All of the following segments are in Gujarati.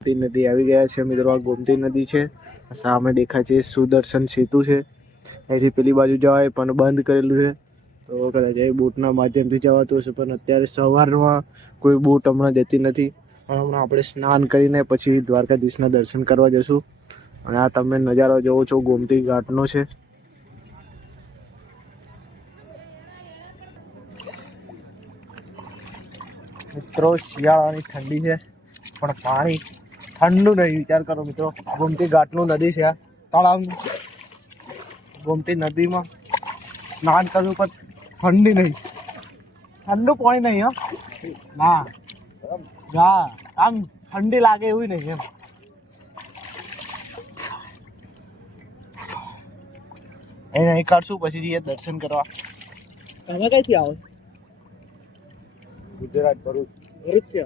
ગોમતી નદી આવી ગયા છે મિત્રો. આ ગોમતી નદી છે. સામે દેખાય છે સુદર્શન સેતુ છે. અહીંથી પેલી બાજુ જવાય પણ બંધ કરેલું છે. તો કદાચ એ બોટના માધ્યમથી જવાતું હશે, પણ અત્યારે સવારમાં કોઈ બોટ હમણાં જતી નથી. પણ હમણાં આપણે સ્નાન કરીને પછી દ્વારકાધીશના દર્શન કરવા જશું. અને આ તમે નજારો જોવો છો, ગોમતી ઘાટનો છે. મિત્રો, શિયાળાની ઠંડી છે, પણ પાણી ઠંડુ નહીં વિચાર કરો મિત્રો. ગોમતી ઘાટનું નદી છે આ તળાવનું ગોમતી નદીમાં સ્નાન કરવું પણ ઠંડી નહીં. ઠંડુ પાણી નહીં હો. ના. હા આમ ઠંડી લાગે એવું નહીં એમ. એ નહીં કરશું પછી જઈએ દર્શન કરવા. તમે કઈથી આવો ગુજરાત ભરૂચ. ભરૂચ છે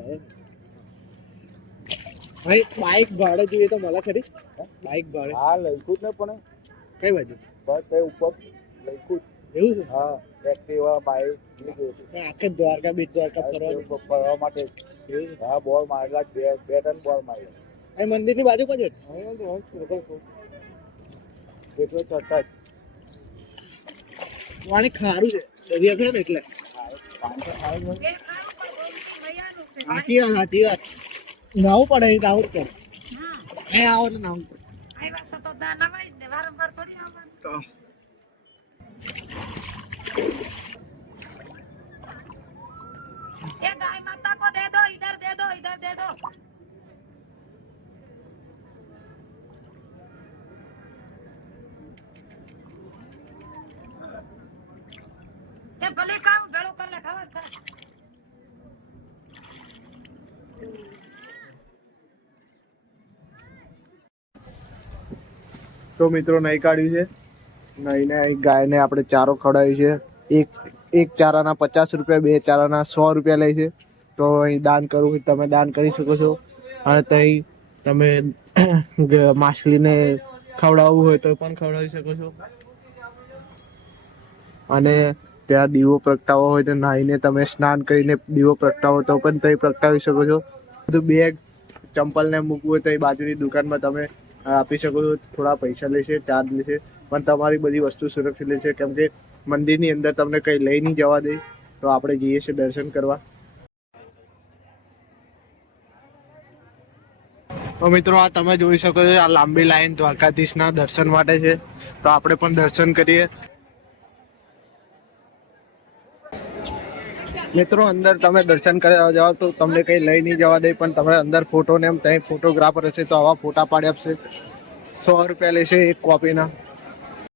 ભાઈ બાઇક ભાડે જોઈએ તો મળે ખરી. બાઇક ભાડે. હા લઈકું જ ને પણ. કઈ બાજુ? બસ એ ઉપર. લઈકું એવું છે? હા એક્ટિવા બાઇક લીધું હતું આખે દ્વારકા બીચ દ્વારકા ફરવા ફરવા માટે. એવું હા બોલ મારેલા બે બે ત્રણ બોલ માર્યા મંદિર મંદિરની બાજુ પણ કેટલો છતાં પાણી ખારું છે. દરિયા ખરા ને એટલે? પાણી તો સાચી વાત સાચી વાત. નાવું પડે અહીં નાવું જ પડે અહીં આવો તો નાવું પડે આવ્યા છો તો દા નવાઈ જ દે વારંવાર થોડી આવવાનું તો એ ગાય માતા को दे दो इधर दे दो इधर दे दो એ ભલે કામ ભેળો કર લે ખાવા જ ખા તો મિત્રો નહીં કાઢ્યું છે. નહીને અહીં ગાયને આપણે ચારો ખવડાવી છે. એક એક ચારાના પચાસ રૂપિયા, બે ચારાના સો રૂપિયા લે છે. તો અહીં દાન કરવું હોય તમે દાન કરી શકો છો. અને ત્યાં તમે માછલીને ખવડાવવું હોય તો પણ ખવડાવી શકો છો. અને ત્યાં દીવો પ્રગટાવો હોય તો નાહીને તમે સ્નાન કરીને દીવો પ્રગટાવો તો પણ ત્યાં પ્રગટાવી શકો છો. બધું બેગ ચંપલને મૂકવું હોય તો એ બાજુની દુકાનમાં તમે આપી શકો છો. થોડા પૈસા લેશે, ચાર્જ લેશે. પણ તમારી બધી વસ્તુ સુરક્ષિત લેશે. કેમ કે મંદિરની અંદર તમને કંઈ લઈ નહીં જવા દે. તો આપણે જઈએ છીએ દર્શન કરવા. તો મિત્રો, આ તમે જોઈ શકો છો, આ લાંબી લાઈન દ્વારકાધીશના દર્શન માટે છે. તો આપણે પણ દર્શન કરીએ. મિત્રો, અંદર તમે દર્શન કરવા જાઓ તો તમને કંઈ લઈ નહીં જવા દે, પણ તમે અંદર ફોટો ને એમ, ત્યાં ફોટોગ્રાફર હશે તો આવા ફોટા પાડી આપશે. સો રૂપિયા લેશે એક કોપીના